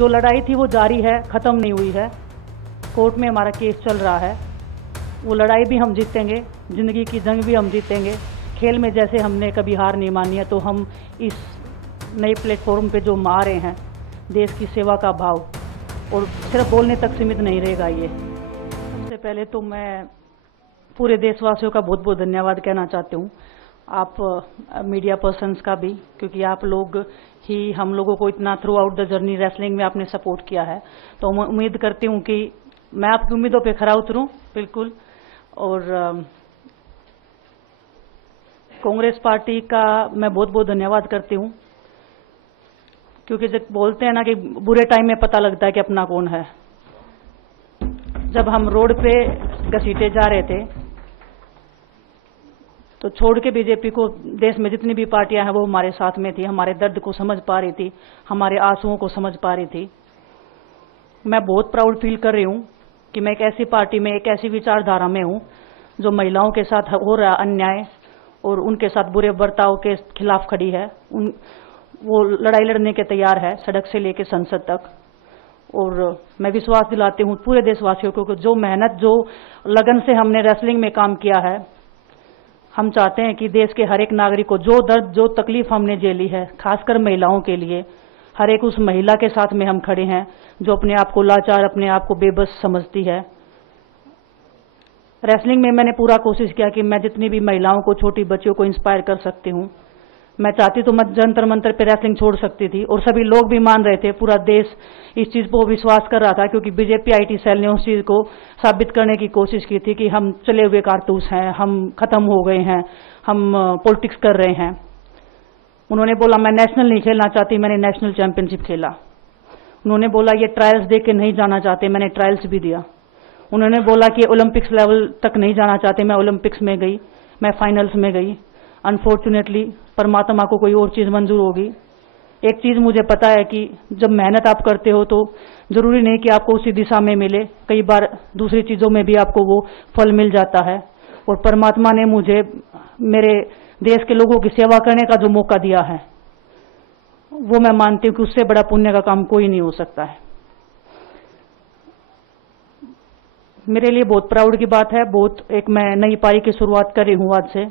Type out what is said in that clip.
जो लड़ाई थी वो जारी है, ख़त्म नहीं हुई है। कोर्ट में हमारा केस चल रहा है। वो लड़ाई भी हम जीतेंगे, ज़िंदगी की जंग भी हम जीतेंगे। खेल में जैसे हमने कभी हार नहीं मानी है, तो हम इस नए प्लेटफॉर्म पे जो आ रहे हैं, देश की सेवा का भाव, और सिर्फ बोलने तक सीमित नहीं रहेगा ये। सबसे पहले तो मैं पूरे देशवासियों का बहुत बहुत धन्यवाद कहना चाहती हूँ, आप मीडिया पर्सन्स का भी, क्योंकि आप लोग ही हम लोगों को इतना through out the journey wrestling में आपने सपोर्ट किया है। तो मैं उम्मीद करती हूँ कि मैं आपकी उम्मीदों पे खरा उतरूँ बिल्कुल। और कांग्रेस पार्टी का मैं बहुत बहुत धन्यवाद करती हूँ, क्योंकि जब बोलते हैं ना कि बुरे टाइम में पता लगता है कि अपना कौन है। जब हम रोड पे घसीटे जा रहे थे तो छोड़ के बीजेपी को, देश में जितनी भी पार्टियां हैं वो हमारे साथ में थी, हमारे दर्द को समझ पा रही थी, हमारे आंसुओं को समझ पा रही थी। मैं बहुत प्राउड फील कर रही हूँ कि मैं एक ऐसी पार्टी में, एक ऐसी विचारधारा में हूँ जो महिलाओं के साथ हो रहा अन्याय और उनके साथ बुरे बर्ताव के खिलाफ खड़ी है। वो लड़ाई लड़ने के तैयार है, सड़क से लेकर संसद तक। और मैं विश्वास दिलाती हूँ पूरे देशवासियों को कि जो मेहनत, जो लगन से हमने रेसलिंग में काम किया है, हम चाहते हैं कि देश के हर एक नागरिक को जो दर्द, जो तकलीफ हमने झेली है, खासकर महिलाओं के लिए, हर एक उस महिला के साथ में हम खड़े हैं जो अपने आप को लाचार, अपने आप को बेबस समझती है। रेसलिंग में मैंने पूरा कोशिश किया कि मैं जितनी भी महिलाओं को, छोटी बच्चियों को इंस्पायर कर सकती हूँ। मैं चाहती तो मैं जंतर मंतर पे रेसलिंग छोड़ सकती थी, और सभी लोग भी मान रहे थे, पूरा देश इस चीज को विश्वास कर रहा था, क्योंकि बीजेपी आईटी सेल ने उस चीज को साबित करने की कोशिश की थी कि हम चले हुए कारतूस हैं, हम खत्म हो गए हैं, हम पॉलिटिक्स कर रहे हैं। उन्होंने बोला मैं नेशनल नहीं खेलना चाहती, मैंने नेशनल चैंपियनशिप खेला। उन्होंने बोला ये ट्रायल्स दे के नहीं जाना चाहते, मैंने ट्रायल्स भी दिया। उन्होंने बोला कि ओलंपिक्स लेवल तक नहीं जाना चाहते, मैं ओलंपिक्स में गई, मैं फाइनल्स में गई। अनफॉर्चुनेटली परमात्मा को कोई और चीज मंजूर होगी। एक चीज मुझे पता है कि जब मेहनत आप करते हो तो जरूरी नहीं कि आपको उसी दिशा में मिले, कई बार दूसरी चीजों में भी आपको वो फल मिल जाता है। और परमात्मा ने मुझे मेरे देश के लोगों की सेवा करने का जो मौका दिया है, वो मैं मानती हूँ कि उससे बड़ा पुण्य का काम कोई नहीं हो सकता है। मेरे लिए बहुत प्राउड की बात है। बहुत एक मैं नई पारी की शुरुआत कर रही हूँ आज से।